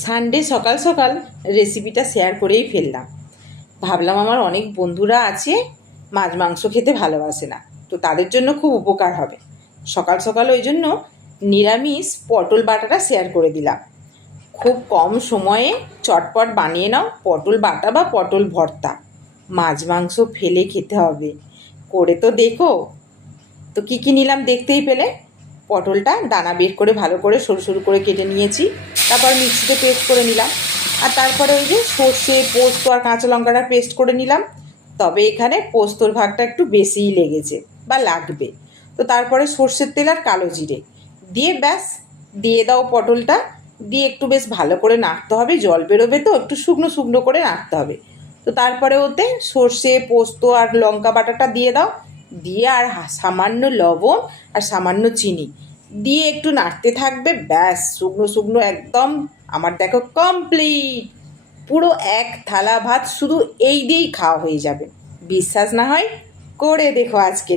Sunday সকাল সকাল রেসিপিটা শেয়ার করেই ফেললাম। ভাবলাম আমার অনেক বন্ধুরা আছে মাছ মাংস খেতে ভালোবাসে না, তো তাদের জন্য খুব উপকার হবে। সকাল সকাল ওই জন্য নিরামিষ পটল বাটাটা শেয়ার করে দিলাম। খুব কম সময়ে চটপট বানিয়ে নাও পটল বাটা বা পটল ভর্তা। মাছ মাংস ফেলে খেতে হবে, করে তো দেখো। তো কী কী নিলাম দেখতেই পেলে। পটলটা দানা বের করে ভালো করে সরু সরু করে কেটে নিয়েছি, তারপর মিক্সিতে পেস্ট করে নিলাম। আর তারপরে ওই যে সর্ষে, পোস্ত আর কাঁচা লঙ্কাটা পেস্ট করে নিলাম। তবে এখানে পোস্তর ভাগটা একটু বেশিই লেগেছে বা লাগবে। তো তারপরে সর্ষের তেল আর কালো জিরে দিয়ে ব্যাস দিয়ে দাও পটলটা, দিয়ে একটু বেশ ভালো করে নাড়তে হবে। জল বেরোবে তো, একটু শুকনো শুকনো করে নাড়তে হবে। তো তারপরে ওতে সর্ষে, পোস্ত আর লঙ্কা বাটাটা দিয়ে দাও, দিয়ে আর সামান্য লবণ আর সামান্য চিনি দিয়ে একটু নাড়তে থাকবে। ব্যাস শুকনো শুকনো একদম আমার দেখো কমপ্লিট। পুরো এক থালা ভাত শুধু এই দিয়েই খাওয়া হয়ে যাবে। বিশ্বাস না হয় করে দেখো আজকে।